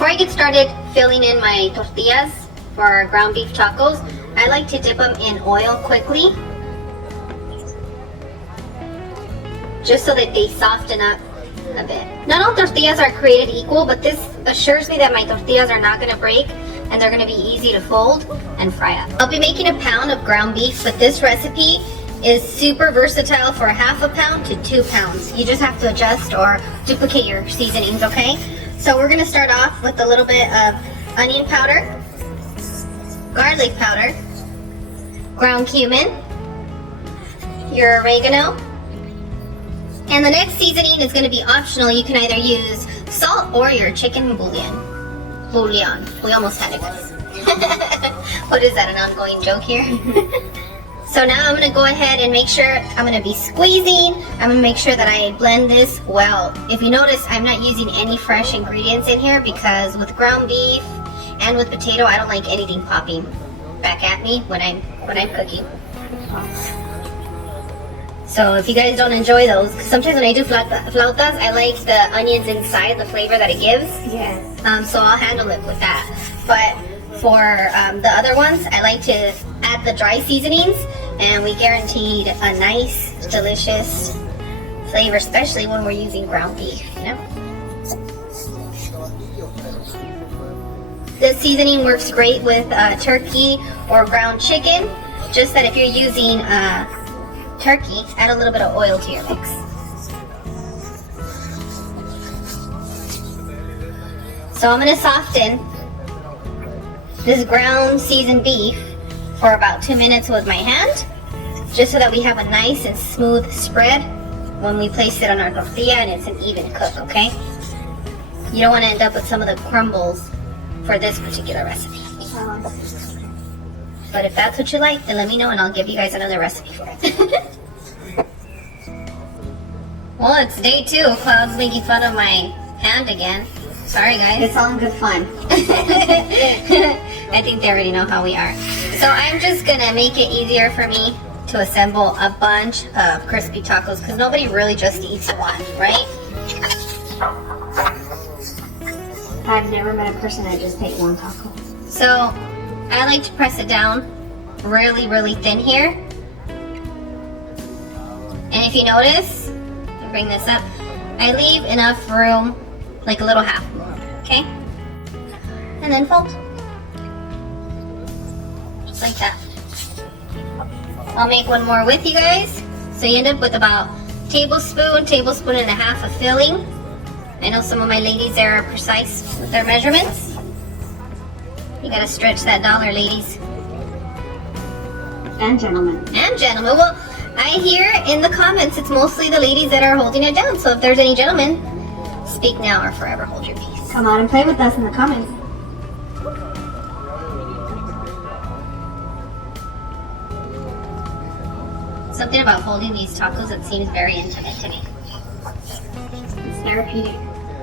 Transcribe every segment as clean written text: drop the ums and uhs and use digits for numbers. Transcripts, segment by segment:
Before I get started filling in my tortillas for our ground beef tacos, I like to dip them in oil quickly, just so that they soften up a bit. Not all tortillas are created equal, but this assures me that my tortillas are not going to break and they're going to be easy to fold and fry up. I'll be making a pound of ground beef, but this recipe is super versatile for 1/2 pound to 2 pounds. You just have to adjust or duplicate your seasonings, okay? So we're going to start off with a little bit of onion powder, garlic powder, ground cumin, your oregano, and the next seasoning is going to be optional. You can either use salt or your chicken bouillon. We almost had it, guys. What is that, an ongoing joke here? So now I'm going to go ahead and make sure I'm going to be squeezing. I'm going to make sure that I blend this well. If you notice, I'm not using any fresh ingredients in here because with ground beef and with potato, I don't like anything popping back at me when I'm cooking. So if you guys don't enjoy those, sometimes when I do flautas, I like the onions inside, the flavor that it gives. Yes. So I'll handle it with that. But for the other ones, I like to add the dry seasonings, and we guaranteed a nice, delicious flavor, especially when we're using ground beef, you know? This seasoning works great with turkey or ground chicken, just that if you're using turkey, add a little bit of oil to your mix. So I'm going to soften this ground seasoned beef for about 2 minutes with my hand, just so that we have a nice and smooth spread when we place it on our tortilla and it's an even cook, okay? You don't want to end up with some of the crumbles for this particular recipe. But if that's what you like, then let me know and I'll give you guys another recipe for it. Well, it's day 2. Cloud's making fun of my hand again. Sorry, guys. It's all in good fun. I think they already know how we are. So I'm just gonna make it easier for me to assemble a bunch of crispy tacos because nobody really just eats one, right? I've never met a person that just ate one taco. So I like to press it down really, really thin here. And if you notice, I'll bring this up, I leave enough room, like a little half moon, okay? And then fold. Just like that. I'll make one more with you guys. So you end up with about tablespoon and a half of filling. I know some of my ladies there are precise with their measurements. You gotta stretch that dollar, ladies. And gentlemen. And gentlemen. Well, I hear in the comments it's mostly the ladies that are holding it down. So if there's any gentlemen, speak now or forever hold your peace. Come on and play with us in the comments. Something about holding these tacos that seems very intimate to me. It's therapeutic.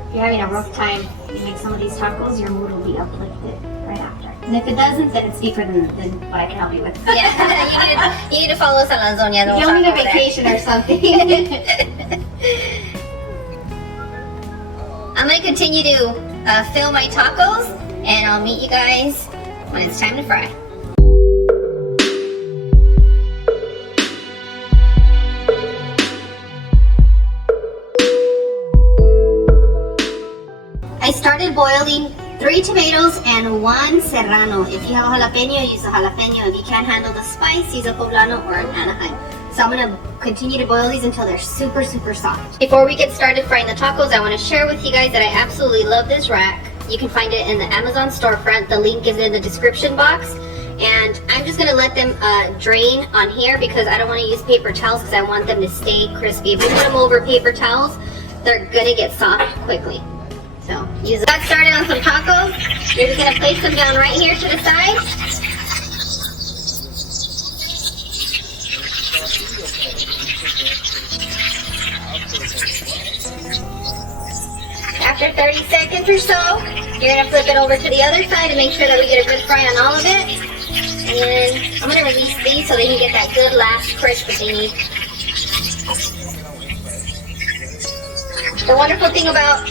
If you're having a rough time, you make some of these tacos, your mood will be uplifted right after. And if it doesn't, then it's deeper than what I can help you with. Yeah, you need to follow us on La Zonia. You'll need a vacation or something. I'm going to continue to fill my tacos, and I'll meet you guys when it's time to fry. I started boiling 3 tomatoes and 1 serrano. If you have a jalapeno, use a jalapeno. If you can't handle the spice, use a poblano or an Anaheim. So I'm going to continue to boil these until they're super, super soft. Before we get started frying the tacos, I want to share with you guys that I absolutely love this rack. You can find it in the Amazon storefront. The link is in the description box. And I'm just going to let them drain on here because I don't want to use paper towels because I want them to stay crispy. If you put them over paper towels, they're going to get soft quickly. So, got started on some tacos. You're just going to place them down right here to the side. After 30 seconds or so, you're going to flip it over to the other side and make sure that we get a good fry on all of it. And then I'm going to release these so they can get that good last crisp that they need. The wonderful thing about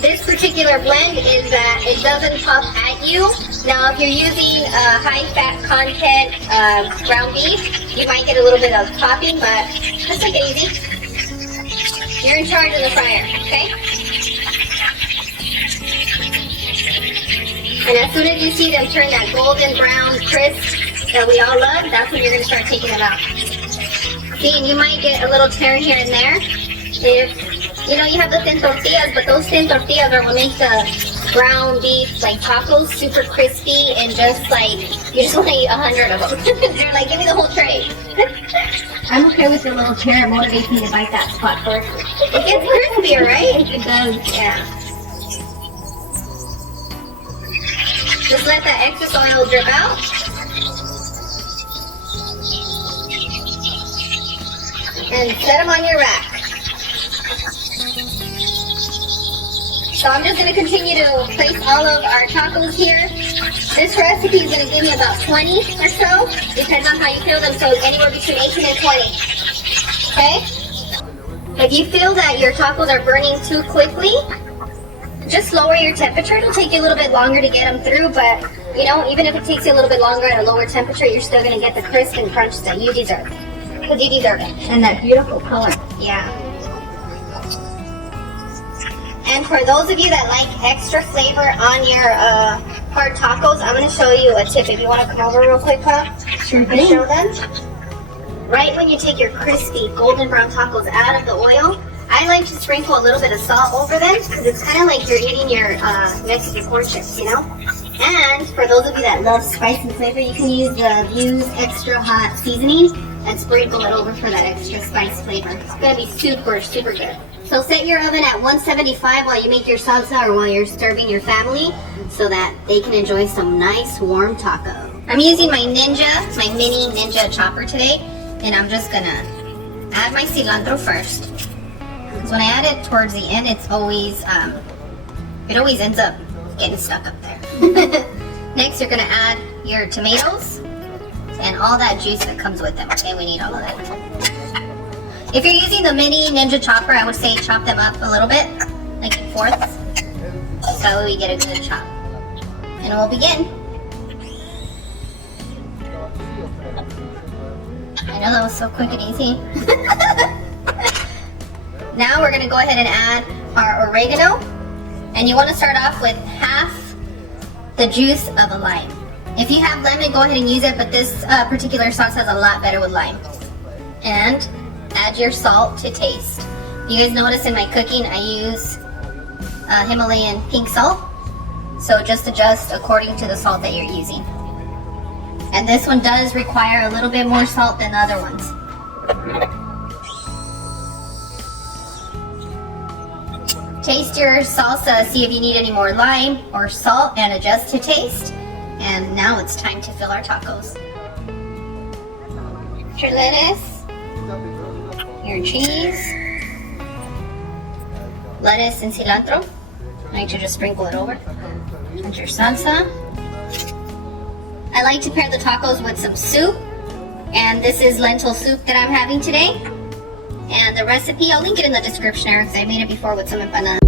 this particular blend is that it doesn't pop at you. Now, if you're using high fat content ground beef, you might get a little bit of popping, but just take it easy. You're in charge of the fryer, okay? And as soon as you see them turn that golden brown crisp that we all love, that's when you're gonna start taking them out. See, and you might get a little tear here and there. If, you know, you have the thin tortillas, but those thin tortillas are what make the ground beef, like tacos, super crispy and just like, you just want to eat 100 of them. They're like, give me the whole tray. I'm okay with the little tear. It motivates me to bite that spot first. It gets crispier, right? It does. Yeah. Just let that excess oil drip out. And set them on your rack. So I'm just going to continue to place all of our tacos here. This recipe is going to give me about 20 or so. Depends on how you feel them, so anywhere between 18 and 20. Okay? If you feel that your tacos are burning too quickly, just lower your temperature. It'll take you a little bit longer to get them through, but you know, even if it takes you a little bit longer at a lower temperature, you're still going to get the crisp and crunch that you deserve. Because you deserve it. And that beautiful color. Yeah. And for those of you that like extra flavor on your hard tacos, I'm going to show you a tip. If you want to come over real quick, huh? Sure And thing. show them. Right when you take your crispy golden brown tacos out of the oil, I like to sprinkle a little bit of salt over them because it's kind of like you're eating your Mexican corn chips, you know? And for those of you that love spice and flavor, you can use the Views Extra Hot Seasoning and sprinkle it over for that extra spice flavor. It's going to be super, super good. So set your oven at 175 while you make your salsa or while you're serving your family so that they can enjoy some nice warm taco. I'm using my Ninja, my mini Ninja chopper today, and I'm just going to add my cilantro first. Because when I add it towards the end, it's always, it always ends up getting stuck up there. Next, you're going to add your tomatoes and all that juice that comes with them, okay? We need all of that. If you're using the mini Ninja chopper, I would say chop them up a little bit, like in fourths, so that way we get a good chop. And we'll begin. I know that was so quick and easy. Now we're gonna go ahead and add our oregano, and you want to start off with half the juice of a lime. If you have lemon, go ahead and use it, but this particular sauce has a lot better with lime. And add your salt to taste. You guys notice in my cooking I use Himalayan pink salt, so just adjust according to the salt that you're using. And this one does require a little bit more salt than the other ones. Taste your salsa, see if you need any more lime or salt, and adjust to taste. And now it's time to fill our tacos. Your lettuce, your cheese, lettuce and cilantro. I like to just sprinkle it over. And your salsa. I like to pair the tacos with some soup, and this is lentil soup that I'm having today. And the recipe, I'll link it in the description area because I made it before with some empanadas.